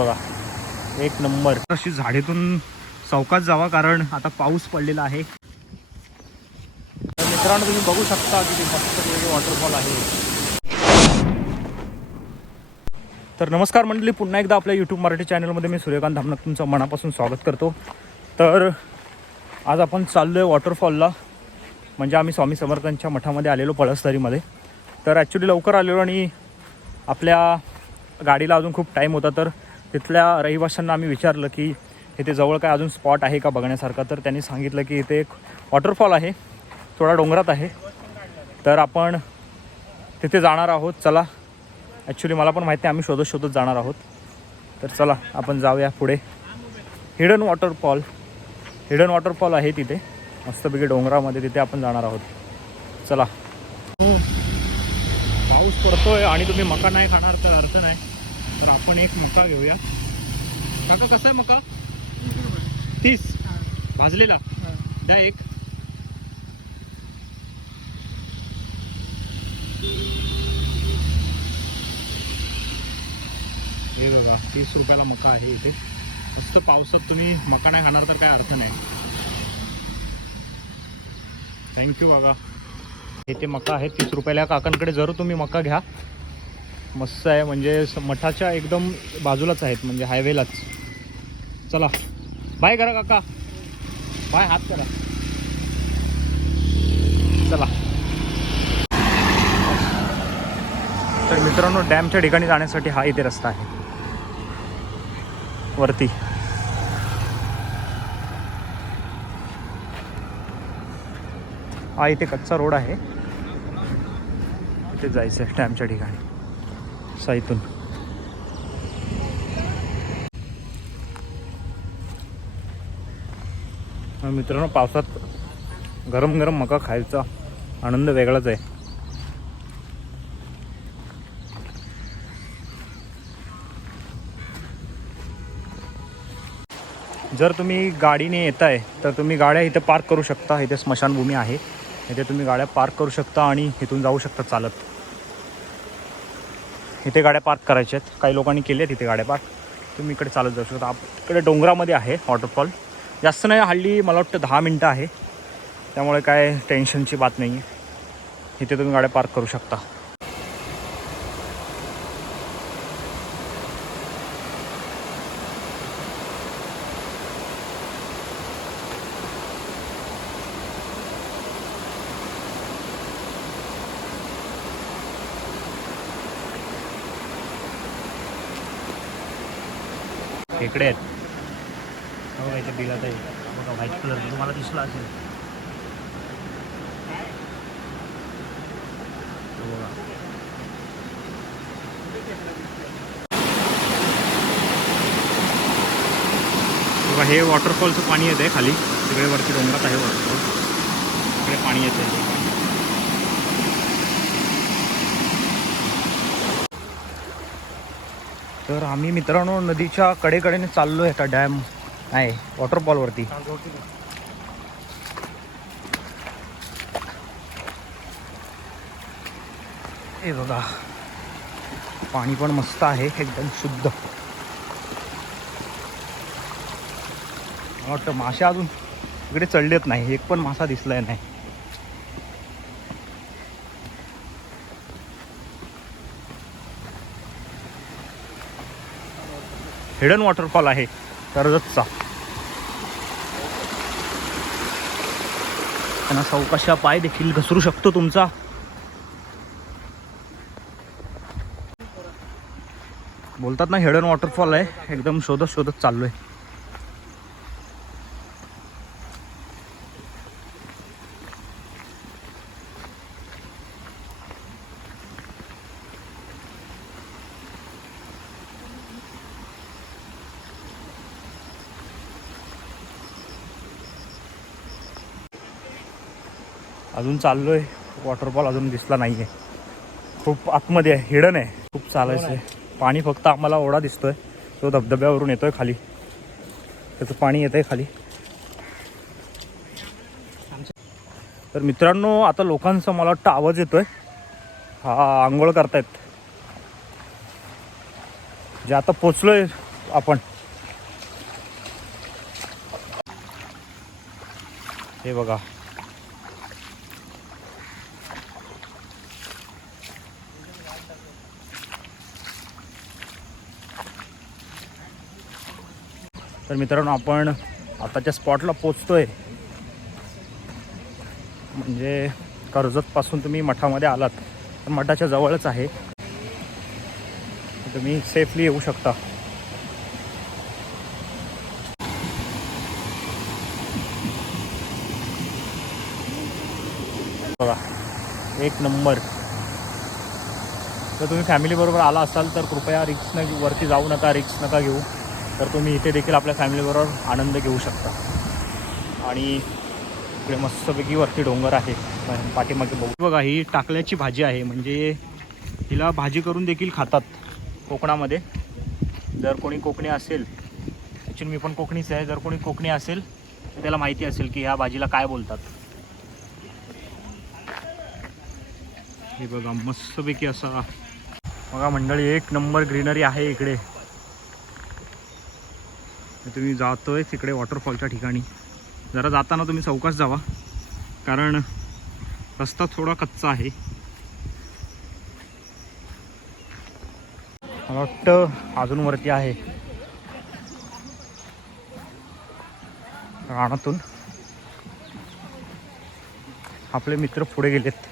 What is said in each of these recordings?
बघा एक नंबर. अशी झाडेतून सावकाश जावा कारण आता पाऊस पडलेला आहे. तर मित्रांनो तुम्ही बघू शकता की मस्त वॉटरफॉल आहे. तर नमस्कार मंडळी, पुन्हा एकदा आपल्या यूट्यूब मराठी चॅनलमध्ये मी सूर्यकांत धामणक तुमचं मनापासून स्वागत करतो. तर आज आपण चाललो आहे वॉटरफॉलला. म्हणजे आम्ही स्वामी समर्थांच्या मठामध्ये आलेलो पळसदरीमध्ये. तर ॲक्च्युली लवकर आलेलो आणि आपल्या गाडीला अजून खूप टाईम होता. तर तिथल्या रहिवाशांना आम्ही विचारलं की इथे जवळ काय अजून स्पॉट आहे का बघण्यासारखा. तर त्यांनी सांगितलं की इथे एक वॉटरफॉल आहे, थोडा डोंगरात आहे. तर आपण तिथे जाणार आहोत. चला, ॲक्च्युली मला पण माहिती आहे, आम्ही शोधत जाणार आहोत. तर चला आपण जाऊया पुढे. हिडन वॉटरफॉल आहे तिथे मस्तपैकी डोंगरामध्ये, तिथे आपण जाणार आहोत. चला. पाऊस पडतोय आणि तुम्ही मका नाही खाणार तर अर्थ नाही. तर आपण एक मका घेऊया. काका कसा आहे मका? 30 भाजलेला द्या एक. हे बघा 30 रुपयाला मका आहे इथे. मस्त पावसात तुम्ही मका नाही खाणार तर काय अर्थ नाही. थँक्यू बघा. इथे मका आहे 30 रुपयाला. काकांकडे जरूर तुम्ही मका घ्या, मस्त आहे. म्हणजे मठाच्या एकदम बाजूलाच आहेत, म्हणजे हायवेलाच. चला बाय करा काका, बाय हात करा. चला. तर मित्रांनो, डॅमच्या ठिकाणी जाण्यासाठी हा इथे रस्ता आहे वरती. हा इथे कच्चा रोड आहे, इथे जायचं आहे डॅमच्या ठिकाणी साईतून. मित्रांनो, पावसात गरम गरम मका खायचा आनंद वेगळाच आहे. जर तुम्ही गाडीने येताय तर तुम्ही गाड्या इथे पार्क करू शकता. इथे स्मशानभूमी आहे, इथे तुम्ही गाड्या पार्क करू शकता आणि इथून जाऊ शकता चालत. इथे गाड्या पार्क करायच्या आहेत, काही लोकांनी केले आहेत इथे गाड्या पार्क. तुम्ही इकडे चालत जाऊ शकता. इकडे डोंगरामध्ये आहे वॉटरफॉल. जास्त नाही, हल्ली मला वाटतं 10 मिनटं आहे, त्यामुळे काय टेन्शनची बात नाही आहे. इथे तुम्ही गाड्या पार्क करू शकता. इकडे आहेत हो, इथे बिलात आहे बघा, व्हाईट कलर तुम्हाला दिसला असेल. बघा हे वॉटरफॉलचं पाणी येत आहे खाली, तिकडे वरती डोंगरात आहे वॉटरफॉल, इकडे पाणी येत आहे. तर आम्ही मित्रांनो नदीच्या कडेकडेने चाललो आहे. का डॅम आहे वॉटरफॉलवरती. हे बघा पाणी पण मस्त आहे, एकदम शुद्ध. वाटतं मासे अजून इकडे चढलेत नाही, एक पण मासा दिसलाय नाही. हिडन वॉटरफॉल आहे कर्जतचा. त्यांना सावकाशा पाय देखील घसरू शकतो तुमचा. बोलतात ना हिडन वॉटरफॉल आहे, एकदम शोधत चाललोय. अजून चाललोय, वॉटरफॉल अजून दिसला नाहीये. खूप आतमध्ये आहे, हिडन आहे, खूप चालायचं आहे. पाणी फक्त आम्हाला ओढा दिसतोय, तो धबधब्यावरून येतोय खाली, त्याचं पाणी येतंय खाली. तर मित्रांनो, आता लोकांचा मला वाटतं आवाज येतोय. हा आंघोळ करतायत. जे आता पोचलोय आपण. हे बघा, तर मित्रांनो आपण आताच्या स्पॉटला पोचतोय. म्हणजे कर्जतपासून तुम्ही मठामध्ये आलात तर मठाच्या जवळच आहे, तुम्ही सेफली येऊ शकता. बघा एक नंबर. तर तुम्ही फॅमिलीबरोबर आला असाल तर कृपया वरती जाऊ नका, रिक्स नका घेऊ. तर तुम्ही इथे देखील आपल्या फॅमिलीबरोबर आनंद घेऊ शकता. आणि इकडे मस्तपैकी वरती डोंगर आहे पाठीमागे बघू. बघा ही टाकल्याची भाजी आहे, म्हणजे हिला भाजी करून देखील खातात कोकणामध्ये. जर कोणी कोकणी असेल, ॲक्च्युली मी पण कोकणीच आहे, जर कोणी कोकणी असेल तर त्याला माहिती असेल की ह्या भाजीला काय बोलतात. हे बघा मस्तपैकी असा बघा मंडळी, एक नंबर ग्रीनरी आहे इकडे. तुम्ही जातोय तिकडे वॉटरफॉलच्या ठिकाणी. जरा जाताना तुम्ही सावकाश जावा, कारण रस्ता थोडा कच्चा आहे. मला वाटतं अजून वरती आहे रानातून. आपले मित्र पुढे गेलेत.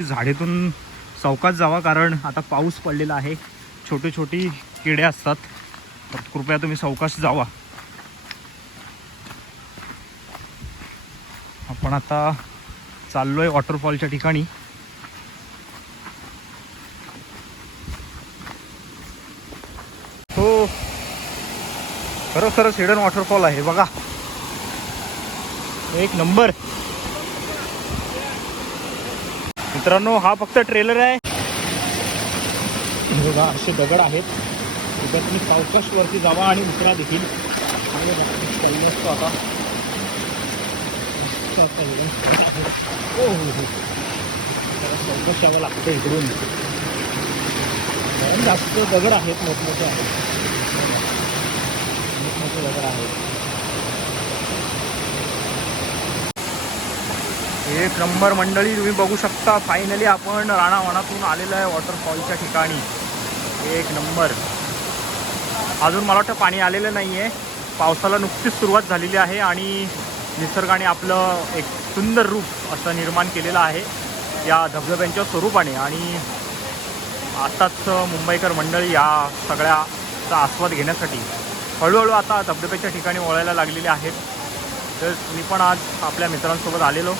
झाडीतून सावकाश जावा, कारण आता पाऊस पडलेला आहे. छोटी छोटी किडे असतात, तर कृपया तुम्ही सावकाश जावा. आपण आता चाललोय वॉटरफॉलच्या ठिकाणी. हो, खरंच हिडन वॉटरफॉल आहे बघा, एक नंबर. मित्रांनो हा फक्त ट्रेलर आहे. बघा असे दगड आहेत, तिथे तुम्ही सावकाश वरती जावा आणि उतरा देखील. असतो आता हो हो हो, सावकाश यावं लागतं इकडून. जास्त दगड आहेत, मोठमोठे आहेत, मोठमोठे दगड आहेत. एक नंबर मंडळी, तुम्ही बघू शकता फायनली आपण राणावनातून आलेलं आहे वॉटरफॉलच्या ठिकाणी. एक नंबर. अजून मला वाटतं पाणी आलेलं नाही आहे, पावसाला नुकतीच सुरुवात झालेली आहे आणि निसर्गाने आपलं एक सुंदर रूप असं निर्माण केलेलं आहे या धबधब्यांच्या स्वरूपाने. आणि आताच मुंबईकर मंडळी या सगळ्याचा आस्वाद घेण्यासाठी हळूहळू आता धबधब्याच्या ठिकाणी वळायला लागलेले आहेत. तर मी पण आज आपल्या मित्रांसोबत आलेलो,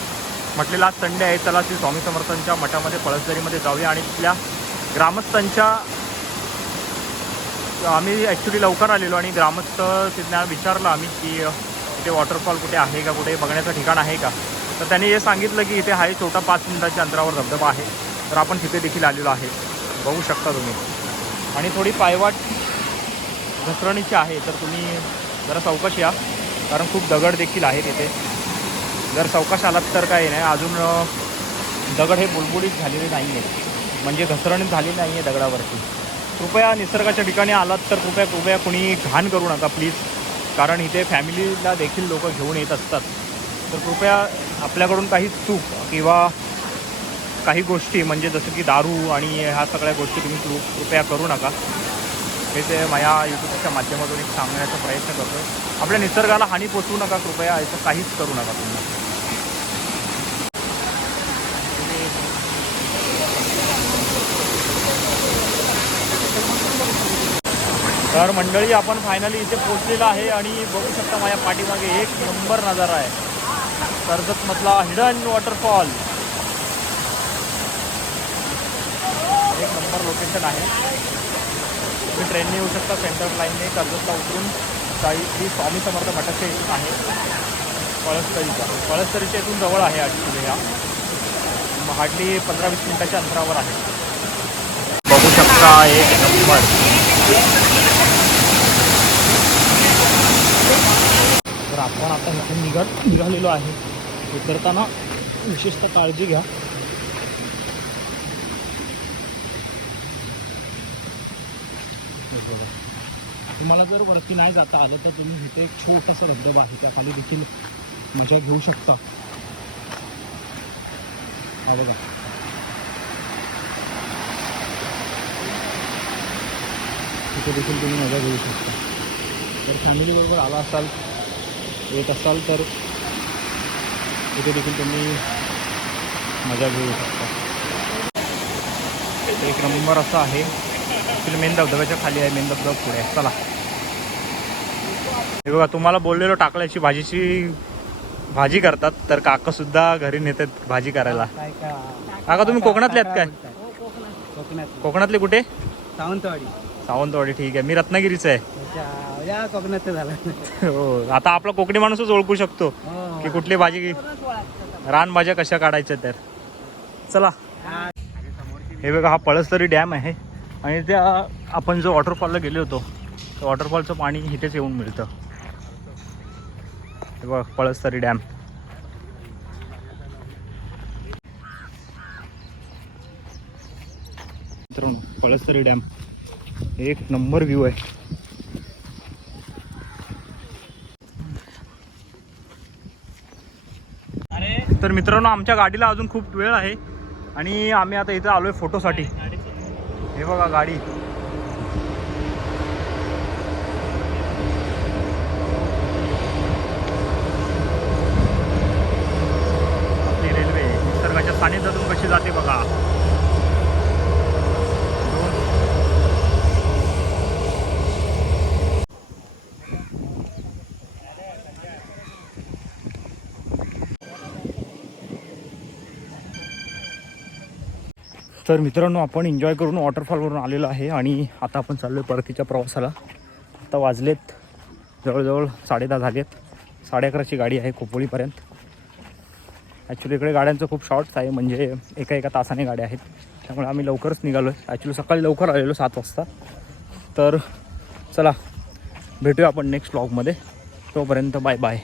म्हटलेलं आज संडे आहे, चला श्री स्वामी समर्थांच्या मठामध्ये पळसदरीमध्ये जाऊया. आणि तिथल्या ग्रामस्थांच्या, आम्ही ॲक्च्युली लवकर आलेलो आणि ग्रामस्थ तिथल्या विचारलं आम्ही की इथे वॉटरफॉल कुठे आहे का, कुठे बघण्याचं ठिकाण आहे का. तर त्यांनी हे सांगितलं की इथे आहे, छोटा 5 मिनिटाच्या अंतरावर धबधबा आहे. तर आपण तिथे देखील आलेलो आहे, बघू शकता तुम्ही. आणि थोडी पायवाट घसरणीची आहे, तर तुम्ही जरा सावकाश या, कारण खूप दगड देखील आहे तिथे. जर सावकाश आलात तर काही नाही, अजून दगड हे बुलबुलीत झालेले नाही आहे, म्हणजे घसरणीत झालेली नाही आहे दगडावरती. कृपया निसर्गाच्या ठिकाणी आलात तर कृपया कोणी घाण करू नका प्लीज, कारण इथे फॅमिलीला देखील लोक घेऊन येत असतात. तर कृपया आपल्याकडून काही चूक किंवा काही गोष्टी, म्हणजे जसं की दारू आणि ह्या सगळ्या गोष्टी तुम्ही कृपया करू नका. हे ते माझ्या यूट्यूबच्या माध्यमातून एक सांगण्याचा प्रयत्न करतो. आपल्या निसर्गाला हानी पोचवू नका कृपया, असं काहीच करू नका तुम्ही. तर मंडळी आपण फायनली इथे पोचलेलो आहे आणि बघू शकता माझ्या पाठीमागे एक नंबर नजारा आहे, कर्जतमधला हिडन वॉटरफॉल. एक नंबर लोकेशन आहे. तुम्ही ट्रेनने येऊ शकता, सेंट्रल लाईनने कर्जतला उतरून श्री स्वामी समर्थ मठाच्या इथून आहे पळसतरीचा. पळसतरीच्या इथून जवळ आहे ॲक्च्युली हा, हार्डली 15-20 मिनिटाच्या अंतरावर आहे. बघू शकता एक नंबर. तर आपण आता इथून निघालेलो आहे. उतरताना विशेषतः काळजी घ्या. तुम्हाला जर वरती नाही जाता आलं तर तुम्ही इथे एक छोटासा धबधबा आहे त्या खाली देखील मजा घेऊ शकता. हा बघा, तिथे देखील तुम्ही मजा घेऊ शकता. जर फॅमिलीबरोबर आला असाल, येत असाल तर इथे देखील तुम्ही मजा घेऊ शकता. एक नंबर असं आहे. ॲक्च्युली मेन धबधब्याच्या खाली आहे, मेन धबधबा पुढे आहे. चला, हे बघा, तुम्हाला बोललेलो टाकल्याची भाजी करतात, तर काकासुद्धा घरी नेतात भाजी करायला. काका तुम्ही कोकणातले आहेत काय? कोकणातले कुठे? सावंतवाडी. ठीक आहे, मी रत्नागिरीचं आहे. कोकणात झाला. हो, आता आपला कोकणी माणूसच ओळखू शकतो की कुठली भाजी, रानभाज्या कशा काढायच्या. तर चला, हे बघा, हा पळसतरी डॅम आहे आणि त्या आपण जो वॉटरफॉलला गेलो होतो त्या वॉटरफॉलचं पाणी इथेच येऊन मिळतं. हे बघा, पळसतरी डॅम. मित्रांनो, पळसतरी डॅम एक नंबर व्ह्यू आहे. तर मित्रांनो, आमच्या गाडीला अजून खूप वेळ आहे आणि आम्ही आता इथं आलोय फोटोसाठी. हे बघा गाडी. आपली रेल्वे निसर्गाच्या सानिध्यातून कशी जाते बघा. तर मित्रांनो, आपण एन्जॉय करून वॉटरफॉलवरून आलेलो आहे आणि आता आपण चाललो आहे परतीच्या प्रवासाला. आता वाजलेत जवळजवळ 10:30 झालेत. 11:30ची गाडी आहे खोपोलीपर्यंत. ॲक्च्युली इकडे गाड्यांचं खूप शॉर्ट्स आहे, म्हणजे एका तासाने गाड्या आहेत, त्यामुळे आम्ही लवकरच निघालो आहे. ॲक्च्युली सकाळी लवकर आलेलो 7 वाजता. तर चला, भेटूया आपण नेक्स्ट व्लॉगमध्ये. तोपर्यंत बाय बाय.